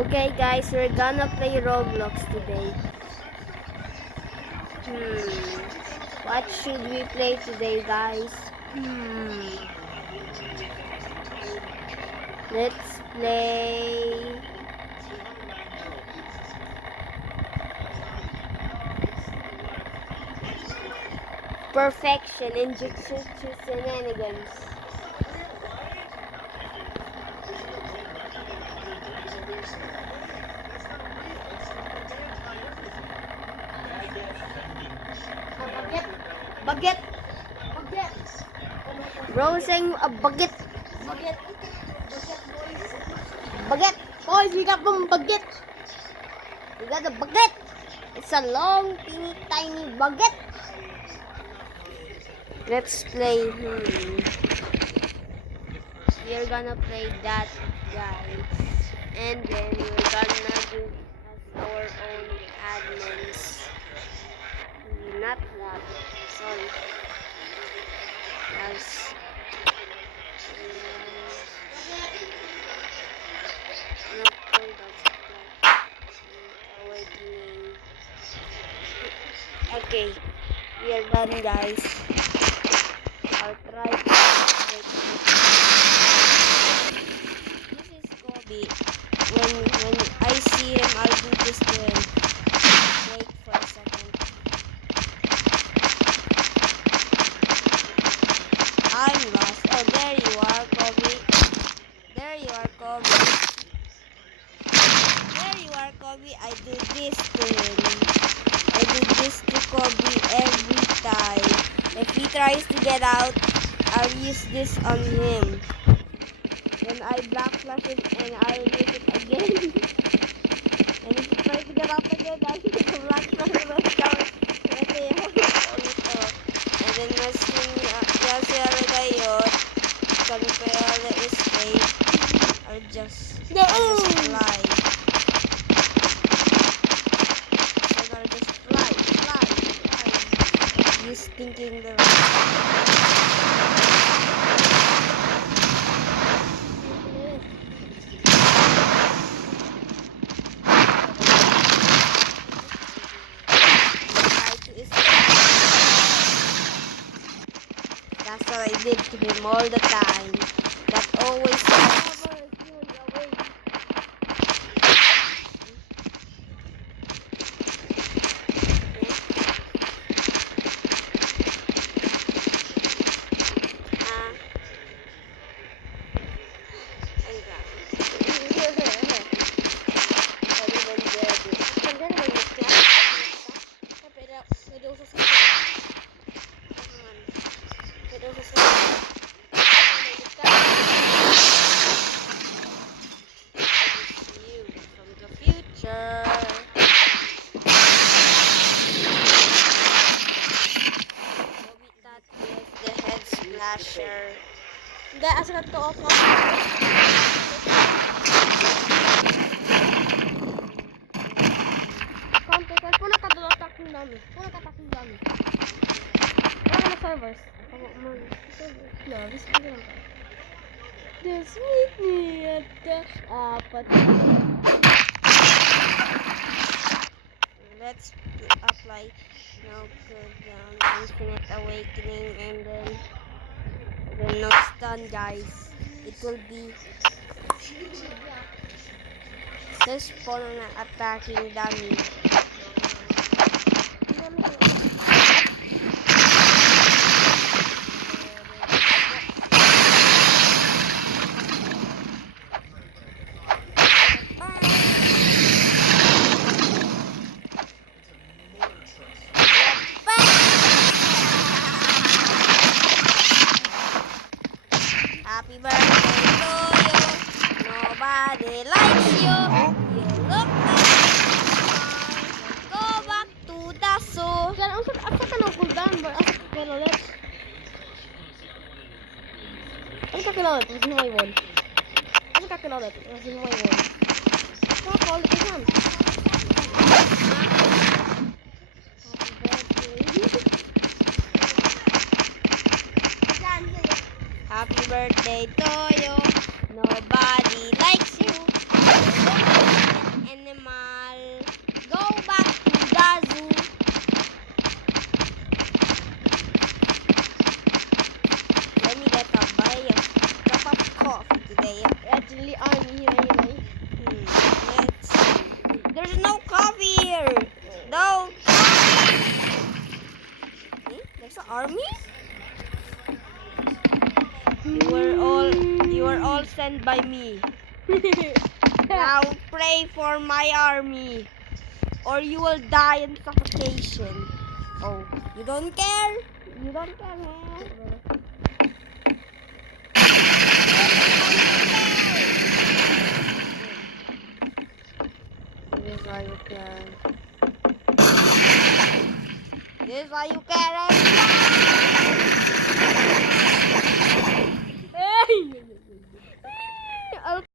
Okay guys, we're gonna play Roblox today. What should we play today guys? Let's play Perfection in Jutsu Shenanigans. Baget. Bro saying a baget. Baget. Boys, we got some baget. We got a baget. It's a long, teeny, tiny baget. Let's play. We're gonna play that guy. And then we're gonna do as our own admins. Not that. Sorry. As okay, we are done guys. I'll try to this is Kobe. When I see him, I'll do this to him. Wait for a second. I'm lost. Oh, there you are, Kobe. There you are, Kobe. There you are, Kobe. I do this to him. I do this to Kobe every time. If he tries to get out, I'll use this on him. Then I backslash it and I'll use it again. And if he tries to get up again, I'll use the backslash down. And then mas yasera gayot, compare escape, I'll just fly. I'll just fly. He's thinking the That's what I did to him all the time. That always helps. Slasher. Hindi, asagat ko off na. Computer, kung nakadulatak yung dami. Wala ka na servers. No, this is the this with me at the apat. Let's apply now good Infinite Awakening and then now it's done guys. It will be this spawn na attacking dummy. Happy birthday to you. Nobody likes you. You look like go back to the zoo. Yan, asa ka na cooldown ba? Asa ka kilalit? Asa ka kilalit? Asa mo iwan? Asa ka kilalit? Asa mo iwan? Asa ka ulit ka yan? Happy birthday to you. Nobody likes you. maingay. Let's see. There's no coffee here. No coffee. There's an army? You were all sent by me. Now pray for my army, or you will die in suffocation. Oh, you don't care? You don't care, huh? This is why you care. This is why you care, everyone.